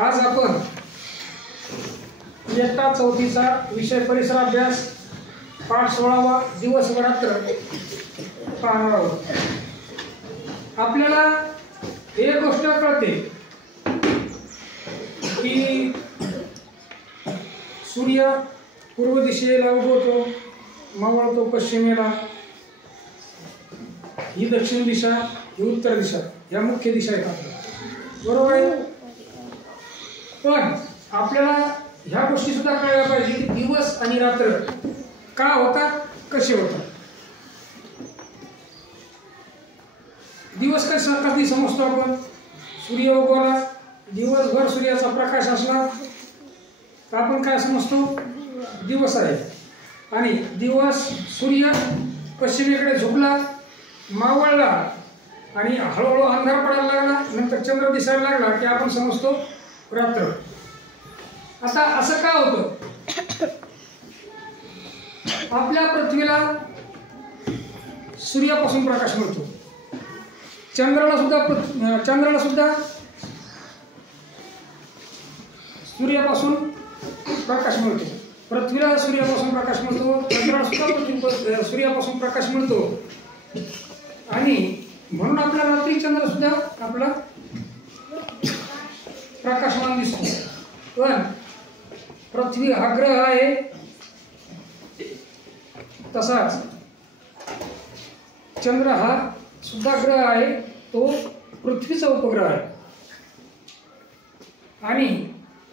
आज आपण इयत्ता चौथीचा विषय परिसर अभ्यास पाठ 16वा दिवस व रात्र पाहणार आहोत। आपल्याला एक गोष्ट कळते की सूर्य पूर्व दिशेला उगवतो, मावळतो पश्चिमेला, ही दक्षिण दिशा, ही उत्तर दिशा, या मुख्य दिशा आहेत आपल्या, बरोबर आहे। पण आपल्याला ह्या गोष्टी सुद्धा कळल्या पाहिजे की दिवस आणि रात्र का होतात, कसे होतात। दिवस कधी समजतो आपण? सूर्य उगवला, दिवसभर सूर्याचा प्रकाश असला तर आपण काय समजतो? दिवस आहे। आणि दिवस सूर्य पश्चिमेकडे झुकला, मावळला आणि हळूहळू अंधार पडायला लागला, नंतर चंद्र दिसायला लागला की आपण समजतो रात्र। आता असं का होतं? आपल्या पृथ्वीला सूर्यापासून प्रकाश मिळतो, चंद्राला सुद्धा सूर्यापासून प्रकाश मिळतो, पृथ्वीला सूर्यापासून प्रकाश मिळतो, चंद्राला सुद्धा सूर्यापासून प्रकाश मिळतो। आणि म्हणून आपला रात्री चंद्र सुद्धा आपला प्रकाशमान दिसतो। पण पृथ्वी हा ग्रह आहे, तसाच चंद्र हा सुद्धा ग्रह आहे, तो पृथ्वीचा उपग्रह आहे। आणि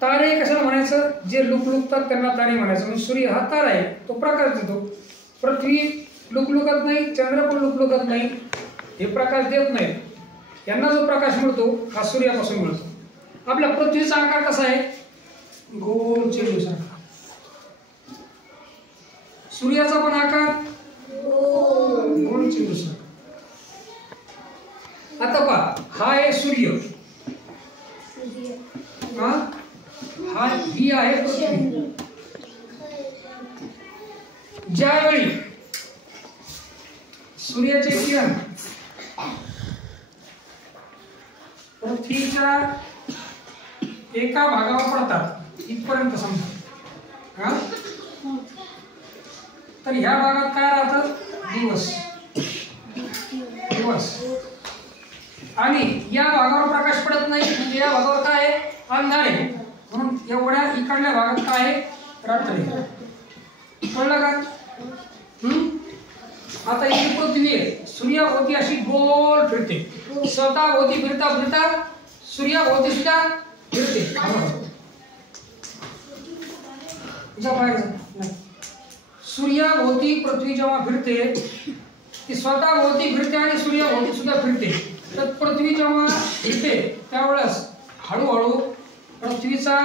तारे कशाला म्हणायचं? जे लुकलुकतात त्यांना तारे म्हणायचं। म्हणजे सूर्य हा तारा आहे, तो प्रकाश देतो। पृथ्वी लुकलुकत नाही, चंद्र पण लुकलुकत नाही, हे प्रकाश देत नाही। यांना जो प्रकाश मिळतो हा सूर्यापासून मिळतो। आपल्या पृथ्वीचा आकार कसा आहे? गोल चेंडूसारखा। सूर्याचा पण आकार गोल चेंडूसारखा। आता पहा, हा आहे सूर्य, ही आहे पृथ्वी। ज्यावेळी सूर्याचे किरण पृथ्वीच्या एका भागावर पडतात, इथपर्यंत समजा, तर ह्या भागात काय राहतं? दिवस। आणि या भागावर प्रकाश पडत नाही, म्हणजे या भागावर काय आहे? अंधार आहे। म्हणून एवढ्या इकडल्या भागात काय आहे? रात्र आहे। कळलं का? आता ही पृथ्वी आहे, सूर्याभोवती अशी गोल फिरते, स्वतःभोवती फिरता फिरता सूर्याभोवती सुद्धा फिरते। सूर्याभोवती पृथ्वी जेव्हा फिरते ती स्वतःभोवती फिरते आणि सूर्याभोवती सुद्धा फिरते। तर पृथ्वी जेव्हा फिरते त्यावेळेस हळूहळू पृथ्वीचा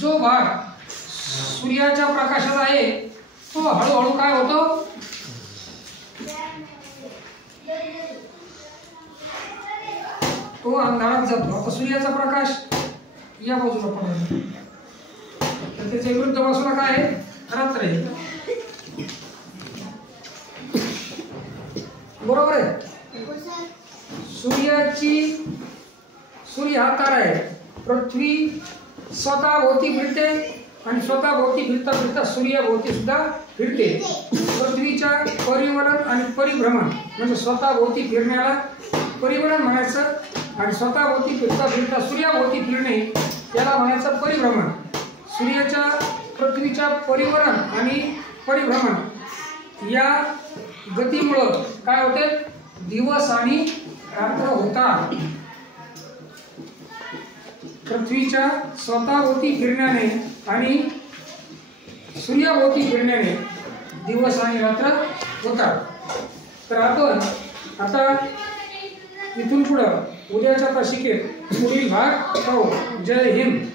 जो भाग सूर्याच्या प्रकाशात आहे तो हळूहळू काय होतो? तो अंधारात जातो। आता सूर्याचा प्रकाश या बाजूला पडतो, तर त्याच्या विरुद्ध बाजूला काय आहे? रात्र आहे, बरोबर आहे। सूर्य हा तारा आहे, पृथ्वी स्वतःभोवती फिरते आणि स्वतःभोवती फिरता फिरता सूर्याभोवती सुद्धा फिरते। पृथ्वीच्या परिवलन आणि परिभ्रमण म्हणजे स्वतःभोवती फिरण्याला परिवलन म्हणायचं, आणि स्वतःभोवती फिरता फिरता सूर्याभोवती फिरणे याला म्हणायचं परिभ्रमण। पृथ्वीच्या परिवलन आणि परिभ्रमण या गतीमुळं काय होते? दिवस आणि रात्र होतात। पृथ्वीच्या स्वतःभोवती फिरण्याने आणि सूर्याभोवती फिरण्याने दिवस आणि रात्र होतात। तर आपण आता इथून पुढं उद्याच्या तासिकेत पुढील भाग पाहू। जय हिंद।